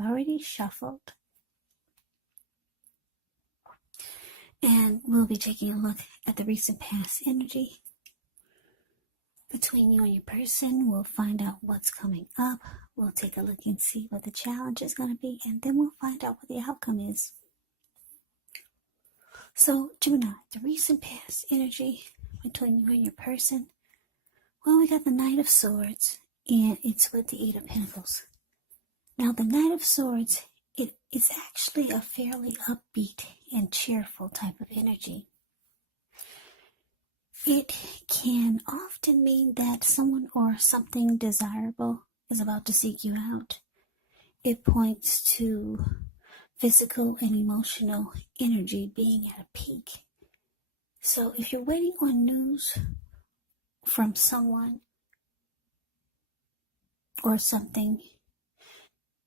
I've already shuffled. And we'll be taking a look at the recent past energy between you and your person. We'll find out what's coming up. We'll take a look and see what the challenge is going to be. And then we'll find out what the outcome is. So, Gemini, the recent past energy between you and your person. Well, we got the Knight of Swords, and it's with the Eight of Pentacles. Now, the Knight of Swords, it is actually a fairly upbeat and cheerful type of energy. It can often mean that someone or something desirable is about to seek you out. It points to physical and emotional energy being at a peak. So if you're waiting on news from someone or something,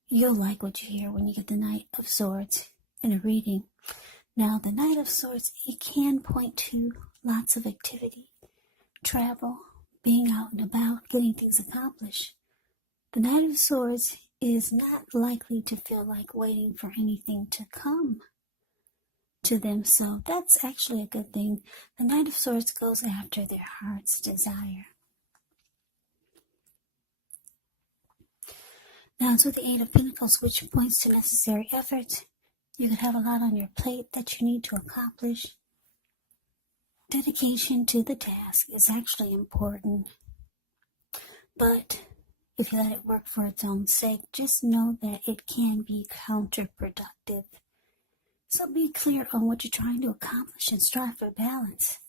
you'll like what you hear when you get the Knight of Swords in a reading. Now, the Knight of Swords, it can point to lots of activity, travel, being out and about, getting things accomplished. The Knight of Swords is not likely to feel like waiting for anything to come to them, so that's actually a good thing. The Knight of Swords goes after their heart's desire. Now it's with the Eight of Pentacles, which points to necessary effort. You could have a lot on your plate that you need to accomplish. Dedication to the task is actually important, but if you let it work for its own sake, just know that it can be counterproductive. So be clear on what you're trying to accomplish and strive for balance.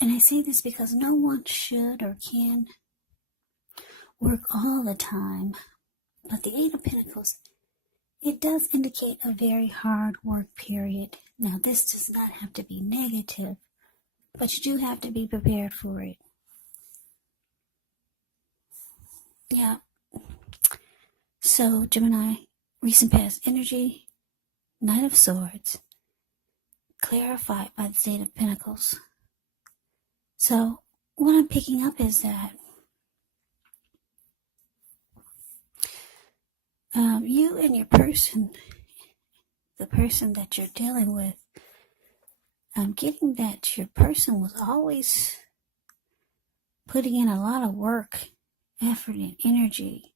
And I say this because no one should or can work all the time. But the Eight of Pentacles, it does indicate a very hard work period. Now, this does not have to be negative, but you do have to be prepared for it. Yeah. So, Gemini, recent past energy, Knight of Swords, clarified by the Eight of Pentacles. So, what I'm picking up is that you and your person, the person that you're dealing with, I'm getting that your person was always putting in a lot of work, effort, and energy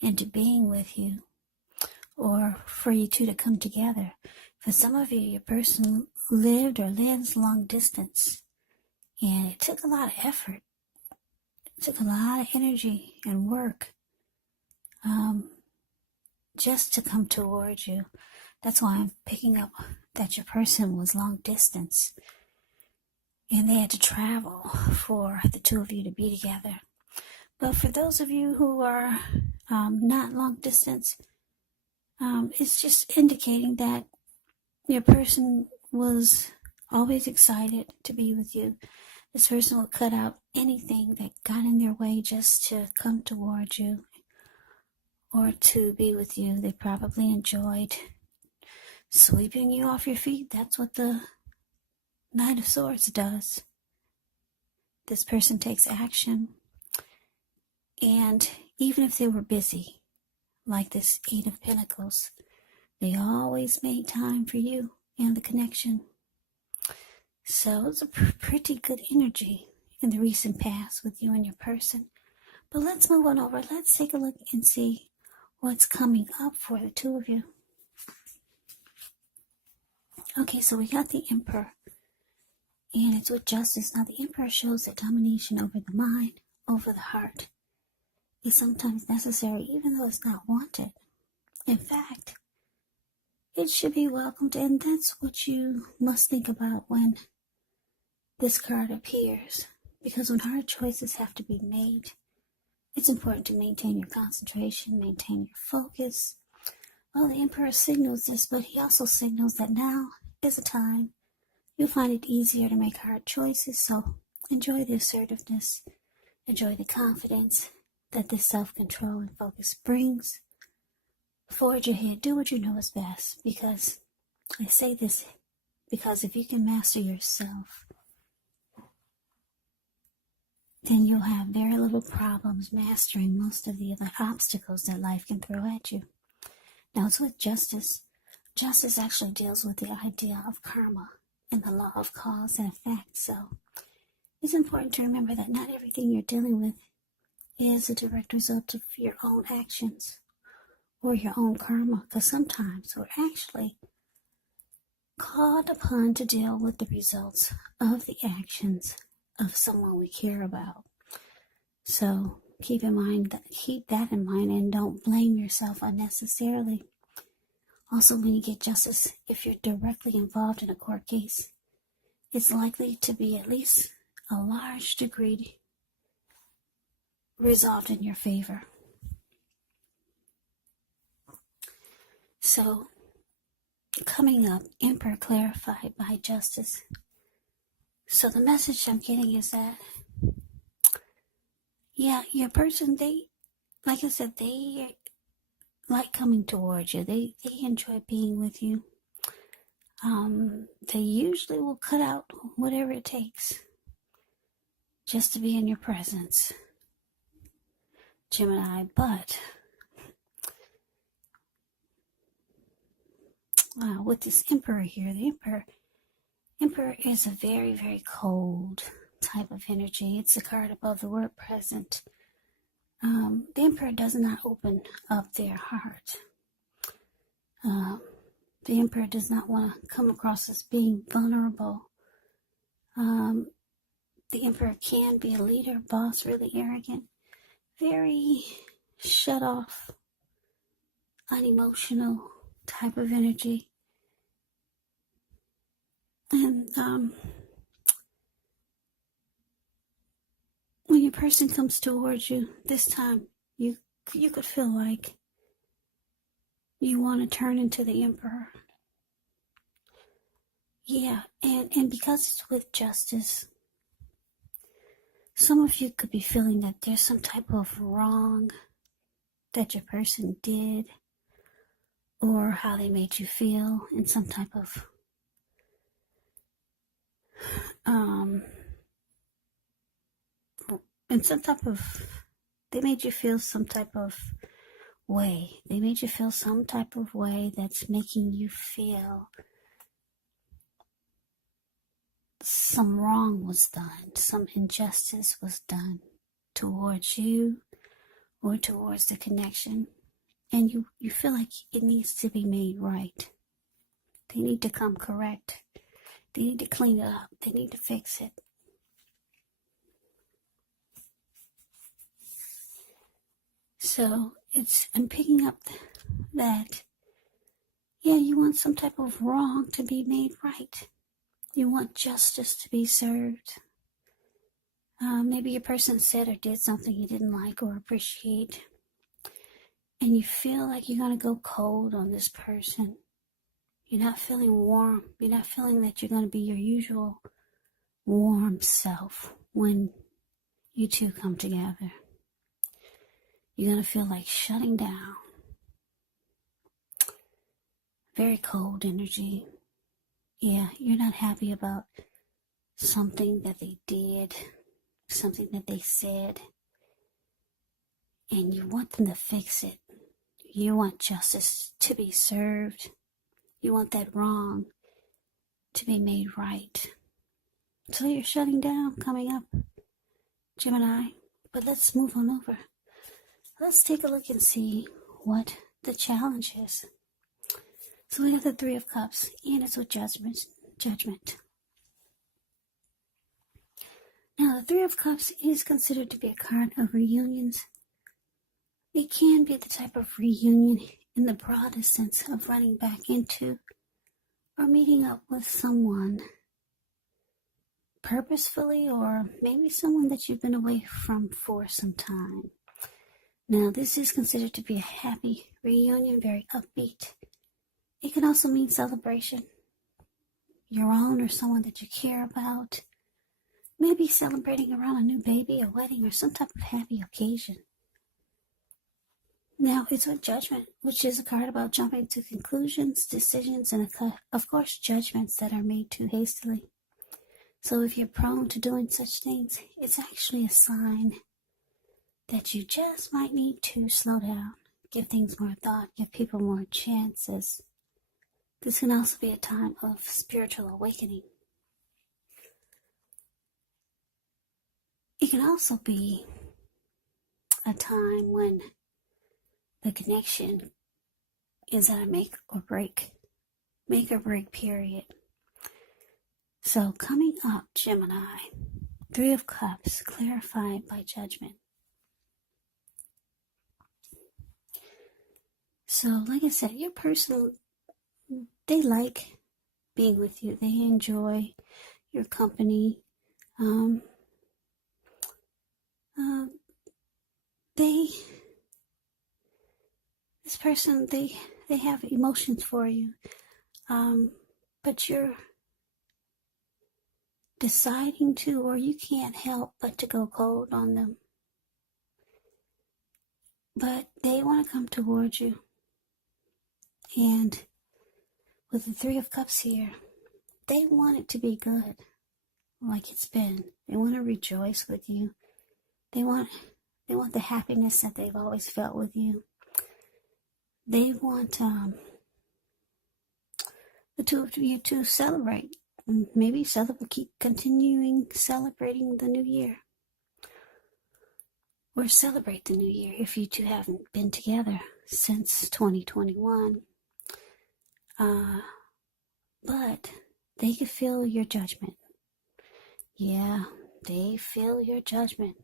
into being with you, or for you two to come together. For some of you, your person lived or lives long distance, and it took a lot of effort. It took a lot of energy and work just to come towards you. That's why I'm picking up that your person was long distance, and they had to travel for the two of you to be together. But for those of you who are not long distance, it's just indicating that your person was always excited to be with you. This person will cut out anything that got in their way just to come towards you or to be with you. They probably enjoyed sweeping you off your feet. That's what the Knight of Swords does. This person takes action, and even if they were busy, like this Eight of Pentacles, they always made time for you and the connection. So it's a pretty good energy in the recent past with you and your person. But let's move on over. Let's take a look and see what's coming up for the two of you. Okay, so we got the Emperor, and it's with Justice. Now, the Emperor shows that domination over the mind, over the heart, is sometimes necessary, even though it's not wanted. In fact, it should be welcomed, and that's what you must think about when this card appears. Because when hard choices have to be made, it's important to maintain your concentration, maintain your focus. Well, the Emperor signals this, but he also signals that now is a time you'll find it easier to make hard choices. So enjoy the assertiveness, enjoy the confidence that this self-control and focus brings. Forge ahead, do what you know is best. Because I say this because if you can master yourself, then you'll have very little problems mastering most of the other obstacles that life can throw at you. Now it's with justice. Justice actually deals with the idea of karma and the law of cause and effect. So it's important to remember that not everything you're dealing with is a direct result of your own actions or your own karma, because sometimes we're actually called upon to deal with the results of the actions of someone we care about. So keep that in mind, and don't blame yourself unnecessarily. Also, when you get justice, if you're directly involved in a court case, it's likely to be at least a large degree resolved in your favor. So, coming up, Emperor clarified by justice. So the message I'm getting is that, yeah, your person, like I said, they like coming towards you. They enjoy being with you. They usually will cut out whatever it takes just to be in your presence, Gemini. But with this Emperor here, the Emperor is a very, very cold type of energy. It's the card above the word present. The Emperor does not open up their heart. The Emperor does not want to come across as being vulnerable. The Emperor can be a leader, boss, really arrogant, very shut off, unemotional type of energy. And when your person comes towards you this time, you could feel like you want to turn into the Emperor. Yeah, and because it's with justice, some of you could be feeling that there's some type of wrong that your person did, or how they made you feel in some type of they made you feel some type of way. They made you feel some type of way that's making you feel some wrong was done, some injustice was done towards you or towards the connection. And you feel like it needs to be made right. They need to come correct. They need to clean it up. They need to fix it. So I'm picking up that, yeah, you want some type of wrong to be made right. You want justice to be served. Maybe your person said or did something you didn't like or appreciate, and you feel like you're going to go cold on this person. You're not feeling warm. You're not feeling that you're going to be your usual warm self when you two come together. You're going to feel like shutting down. Very cold energy. Yeah, you're not happy about something that they did, something that they said, and you want them to fix it. You want justice to be served. You want that wrong to be made right. So you're shutting down coming up, Gemini. But let's move on over. Let's take a look and see what the challenge is. So we got the Three of Cups, and it's with judgment. Now, the Three of Cups is considered to be a card of reunions. It can be the type of reunion in the broadest sense of running back into or meeting up with someone purposefully, or maybe someone that you've been away from for some time. Now, this is considered to be a happy reunion, very upbeat. It can also mean celebration. Your own or someone that you care about. Maybe celebrating around a new baby, a wedding, or some type of happy occasion. Now, it's with Judgment, which is a card about jumping to conclusions, decisions, and of course, judgments that are made too hastily. So if you're prone to doing such things, it's actually a sign that you just might need to slow down, give things more thought, give people more chances. This can also be a time of spiritual awakening. It can also be a time when the connection is at a make or break period. So coming up, Gemini, Three of Cups, clarified by judgment. So like I said, your person, they like being with you. They enjoy your company. This person, they have emotions for you. But you're deciding to, or you can't help but to go cold on them. But they want to come towards you. And with the Three of Cups here, they want it to be good, like it's been. They want to rejoice with you. They want the happiness that they've always felt with you. They want the two of you to celebrate. Maybe keep continuing celebrating the new year. Or celebrate the new year if you two haven't been together since 2021. But they could feel your judgment. Yeah, they feel your judgment.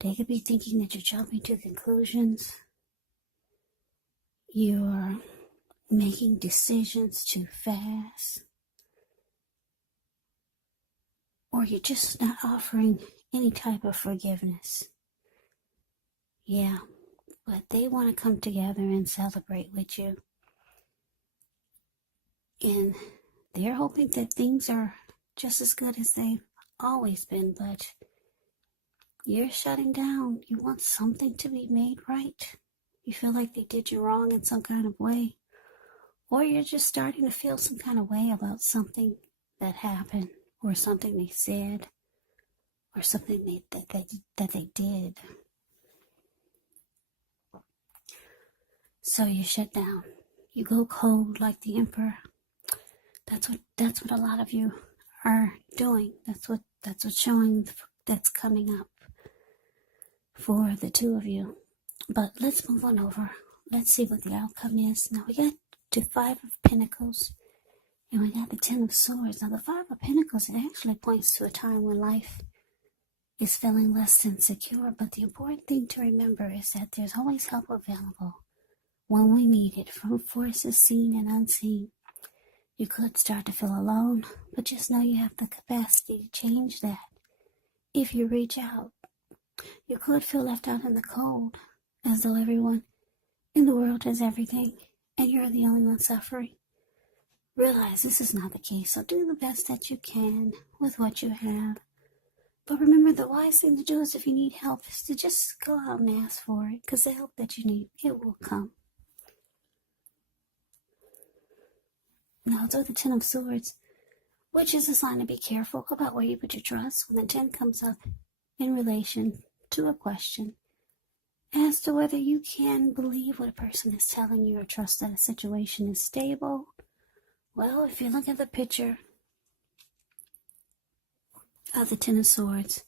They could be thinking that you're jumping to conclusions. You're making decisions too fast. Or you're just not offering any type of forgiveness. Yeah, but they want to come together and celebrate with you. And they're hoping that things are just as good as they've always been, but you're shutting down. You want something to be made right. You feel like they did you wrong in some kind of way. Or you're just starting to feel some kind of way about something that happened, or something they said, or something that they did. So you shut down. You go cold like the Emperor. That's what a lot of you are doing. That's what's showing, that's coming up for the two of you. But let's move on over. Let's see what the outcome is. Now we got the Five of Pentacles, and we got the Ten of Swords. Now the Five of Pentacles, it actually points to a time when life is feeling less than secure. But the important thing to remember is that there's always help available when we need it, from forces seen and unseen. You could start to feel alone, but just know you have the capacity to change that if you reach out. You could feel left out in the cold, as though everyone in the world has everything, and you're the only one suffering. Realize this is not the case, so do the best that you can with what you have. But remember, the wise thing to do is, if you need help, is to just go out and ask for it, because the help that you need, it will come. Now, it's with the Ten of Swords, which is a sign to be careful about where you put your trust. When the 10 comes up in relation to a question as to whether you can believe what a person is telling you, or trust that a situation is stable. Well, if you look at the picture of the Ten of Swords,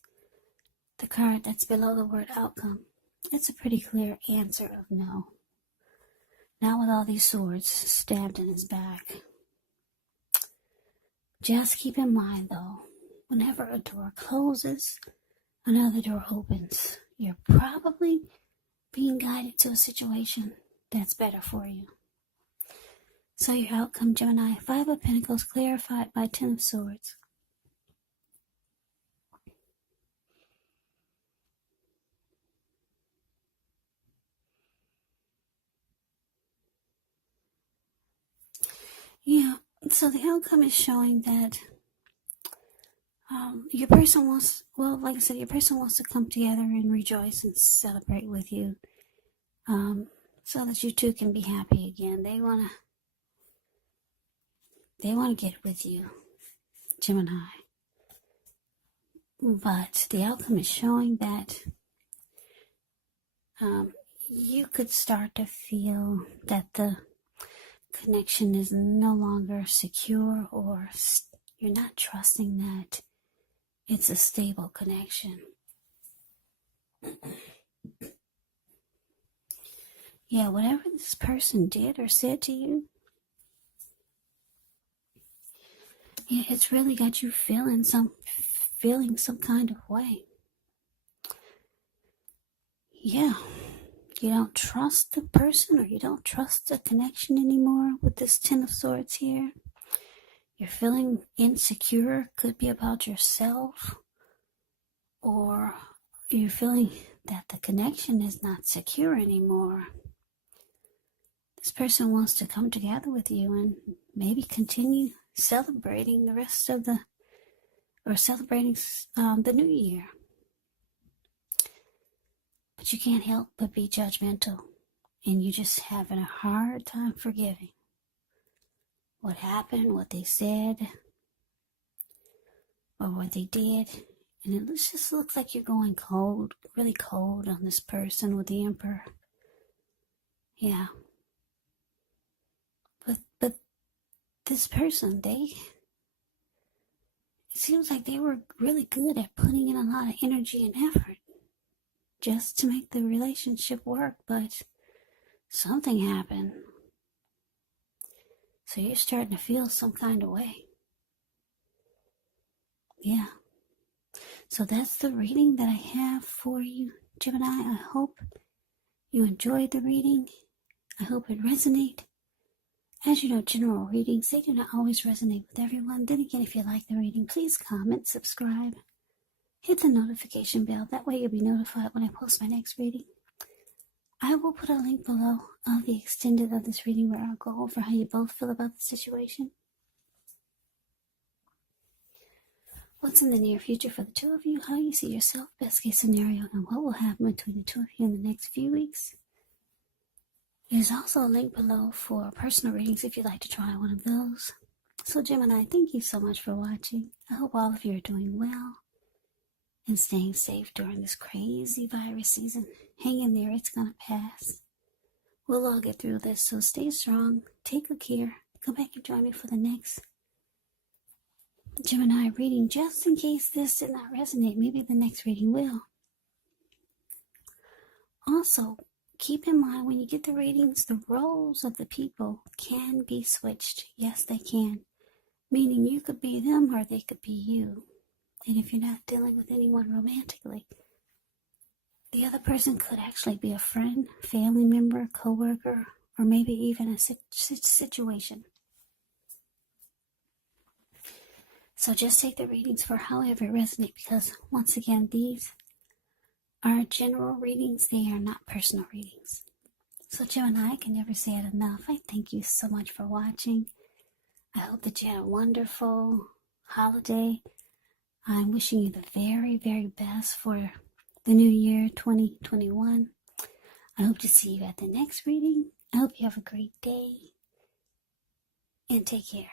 the card that's below the word outcome, it's a pretty clear answer of no. Not with all these swords stabbed in his back. Just keep in mind, though, whenever a door closes, another door opens. You're probably being guided to a situation that's better for you. So your outcome, Gemini, Five of Pentacles, clarified by Ten of Swords. Yeah, so the outcome is showing that your person wants, well, like I said, your person wants to come together and rejoice and celebrate with you, so that you two can be happy again. They want to get with you. Gemini. But the outcome is showing that you could start to feel that the connection is no longer secure, or you're not trusting that it's a stable connection. Yeah, whatever this person did or said to you, yeah, it's really got you feeling some kind of way. Yeah, you don't trust the person, or you don't trust the connection anymore with this Ten of Swords here. You're feeling insecure, could be about yourself, or you're feeling that the connection is not secure anymore. This person wants to come together with you and maybe continue celebrating the new year. But you can't help but be judgmental, and you just having a hard time forgiving what happened, what they said, or what they did. And it just looks like you're going cold, really cold on this person with the Emperor. Yeah. But this person, it seems like they were really good at putting in a lot of energy and effort just to make the relationship work, but something happened. So you're starting to feel some kind of way. Yeah. So that's the reading that I have for you, Gemini. I hope you enjoyed the reading. I hope it resonated. As you know, general readings, they do not always resonate with everyone. Then again, if you like the reading, please comment, subscribe, hit the notification bell. That way you'll be notified when I post my next reading. I will put a link below of the extended of this reading where I'll go over how you both feel about the situation. What's in the near future for the two of you, how you see yourself, best case scenario, and what will happen between the two of you in the next few weeks. There's also a link below for personal readings if you'd like to try one of those. So Gemini, thank you so much for watching. I hope all of you are doing well and staying safe during this crazy virus season. Hang in there, it's gonna pass. We'll all get through this, so stay strong, take good care. Come back and join me for the next Gemini reading, just in case this did not resonate. Maybe the next reading will. Also, keep in mind when you get the readings, the roles of the people can be switched. Yes, they can. Meaning you could be them or they could be you. And if you're not dealing with anyone romantically, the other person could actually be a friend, family member, coworker, or maybe even a situation. So just take the readings for however it resonates, because once again, these are general readings. They are not personal readings. So Gemini, I can never say it enough. I thank you so much for watching. I hope that you had a wonderful holiday. I'm wishing you the very, very best for the new year 2021. I hope to see you at the next reading. I hope you have a great day and take care.